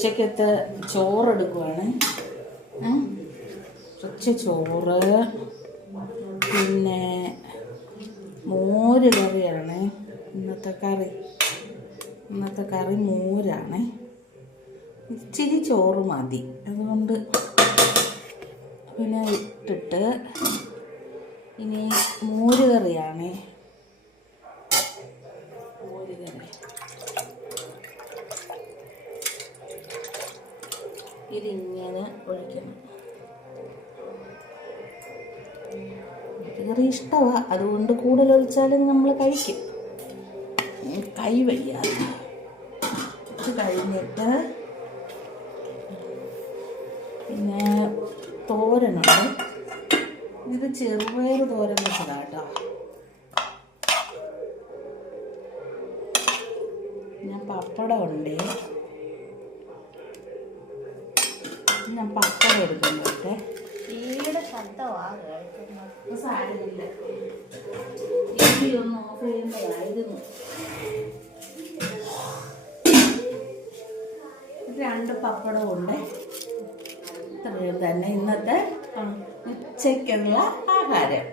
ഉച്ചക്കത്തെ ചോറെടുക്കുവാണ്. കുറച്ച് ചോറ്, പിന്നെ മോര് കറിയാണ് ഇന്നത്തെ കറി മോരാണ്. ഇച്ചിരി ചോറ് മതി, അതുകൊണ്ട് പിന്നെ ഇട്ടിട്ട് ഇനി മോര് കറിയാണ്. മോര് കറി ഇതിങ്ങനെ ഒഴിക്കണം. കറി ഇഷ്ടമാണ്, അതുകൊണ്ട് കൂടുതൽ ഒഴിച്ചാലും നമ്മൾ കഴിക്കും. കൈ വയ്യാതെ ഇത് കഴിഞ്ഞിട്ട് പിന്നെ തോരനുണ്ട്. ഇത് ചെറുപയർ തോരൻ വെച്ചതാണ് കേട്ടോ. ഞാൻ പപ്പടം ഉണ്ട്, ഞാൻ പപ്പടം എടുക്കുന്നുണ്ട്. ടിവിയുടെ ശബ്ദമാണ് കേൾക്കുന്നത്. സാരമില്ല, ടി വി ഒന്ന് ഓഫ് ചെയ്യുന്നതായിരുന്നു. 2 പപ്പടമുണ്ട്. ഇത്രയും തന്നെ ഇന്നത്തെ ഉച്ചയ്ക്കുള്ള ആഹാരം.